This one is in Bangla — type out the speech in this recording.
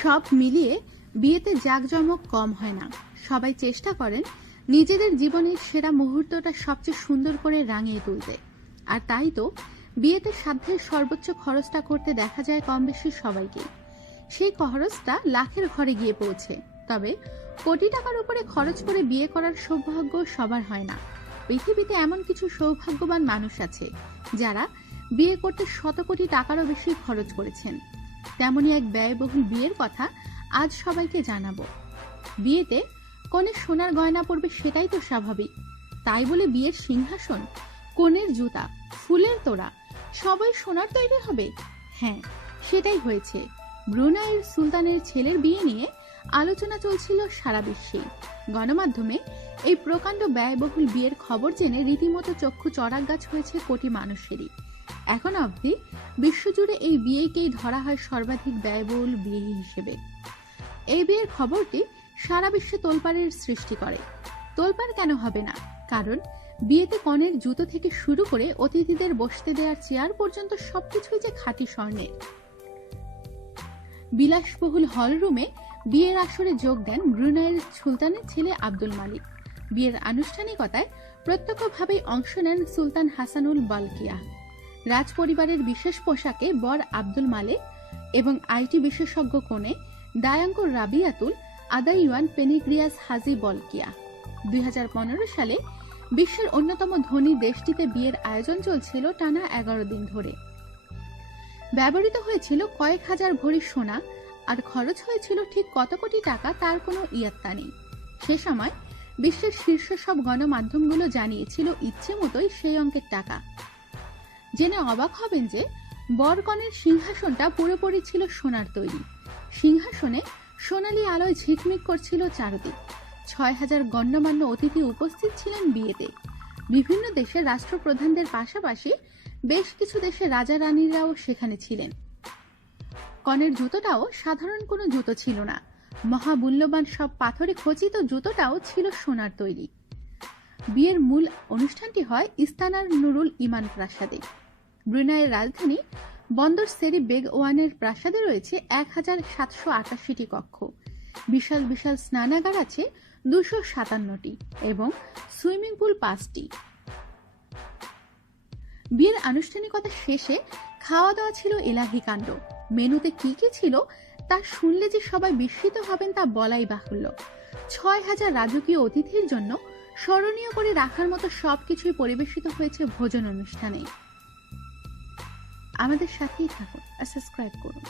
সব মিলিয়ে বিয়েতে জাঁকজমক কম হয় না। সবাই চেষ্টা করেন নিজেদের জীবনের সেরা মুহূর্তটা সবচেয়ে সুন্দর করে রাঙিয়ে তুলতে। আর তাই তো বিয়েতে সাধ্যের সর্বোচ্চ খরচটা করতে দেখা যায় কম বেশি সবাইকে। সেই খরচটা লাখের ঘরে গিয়ে পৌঁছে। তবে কোটি টাকার উপরে খরচ করে বিয়ে করার সৌভাগ্য সবার হয় না। পৃথিবীতে এমন কিছু সৌভাগ্যবান মানুষ আছে যারা বিয়ে করতে শত কোটি টাকারও বেশি খরচ করেছেন। তেমনই এক ব্যয়বহুল বিয়ের কথা আজ সবাইকে জানাবো। বিয়েতে কনে সোনার গয়না পরবে সেটাই তো স্বাভাবিক। তাই বলে বিয়ের সিংহাসন, কনের জুতা, ফুলের তোড়া সবাই সোনার তৈরি হবে? হ্যাঁ, সেটাই হয়েছে। ব্রুনাইয়ের সুলতানের ছেলের বিয়ে নিয়ে আলোচনা চলছিল সারা বিশ্বে। গণমাধ্যমে এই প্রকাণ্ড ব্যয়বহুল বিয়ের খবর জেনে রীতিমতো চক্ষু চড়াকগাছ হয়েছে কোটি মানুষেরই। এখন অবধি বিশ্বজুড়ে এই বিয়েকেই ধরা হয় সর্বাধিক ব্যয়বহুল বিয়ে হিসেবে। এই বিয়ের খবরটি সারা বিশ্বে তোলপাড়ের সৃষ্টি করে। তোলপাড় কেন হবে না? কারণ বিয়েতে কনের জুতো থেকে শুরু করে অতিথিদের বসতে দেওয়ার চেয়ার পর্যন্ত সবকিছুই যে খাঁটি স্বর্ণের। বিলাসবহুল হলরুমে বিয়ের আসরে যোগ দেন ব্রুনাইয়ের সুলতানের ছেলে আব্দুল মালিক। বিয়ের আনুষ্ঠানিকতায় প্রত্যক্ষভাবেই অংশ নেন সুলতান হাসানুল বলকিয়া। রাজ পরিবারের বিশেষ পোশাকে বর আব্দুল মালিক এবং আইটি বিশেষজ্ঞ কনে দায়াঙ্কুর রাবিয়াতুল আদাইওয়ান পেনিগ্রিয়াস হাজি বলকিয়া। 2015 সালে বিশ্বের অন্যতম ধনী দেশটিতে বিয়ের আয়োজন চলছিল টানা 11 দিন ধরে। ব্যবহৃত হয়েছিল কয়েক হাজার ভরি সোনা, আর খরচ হয়েছিল ঠিক কত কোটি টাকা তার কোনো ইয়াত্তা নেই। সে সময় বিশ্বের শীর্ষ সব গণমাধ্যমগুলো জানিয়েছিল ইচ্ছে মতোই সেই অঙ্কের টাকা। জেনে অবাক হবেন যে বরকনের সিংহাসনটা পুরোপুরি ছিল সোনার তৈরি। সিংহাসনে সোনালী আলোয় ঝিকমিক করছিল চারদিক। 6000 গণ্যমান্য অতিথি উপস্থিত ছিলেন বিয়েতে। বিভিন্ন দেশের রাষ্ট্রপ্রধানদের পাশাপাশি বেশ কিছু দেশের রাজা রানীরাও সেখানে ছিলেন। কনের জুতোটাও সাধারণ কোনো জুতো ছিল না। মহামূল্যবান সব পাথরে খচিত জুতোটাও ছিল সোনার তৈরি। বিয়ের মূল অনুষ্ঠানটি হয় ইস্তানার নুরুল ইমান প্রাসাদে। ব্রুনাইয়ের রাজধানী বন্দর সেরি বেগ ওয়ানের প্রাসাদে রয়েছে 1788টি কক্ষ। বিশাল বিশাল স্নানাগার আছে 257টি এবং সুইমিং পুল 5টি। বিয়ের আনুষ্ঠানিকতা শেষে খাওয়া দাওয়া ছিল এলাহি কাণ্ড। মেনুতে কি কি ছিল তা শুনলে যে সবাই বিস্মিত হবেন তা বলাই বাহুল্য। 6000 রাজকীয় অতিথির জন্য স্মরণীয় করে রাখার মতো সবকিছুই পরিবেশিত হয়েছে ভোজন অনুষ্ঠানে। আমাদের সাথেই থাকুন আর সাবস্ক্রাইব করুন।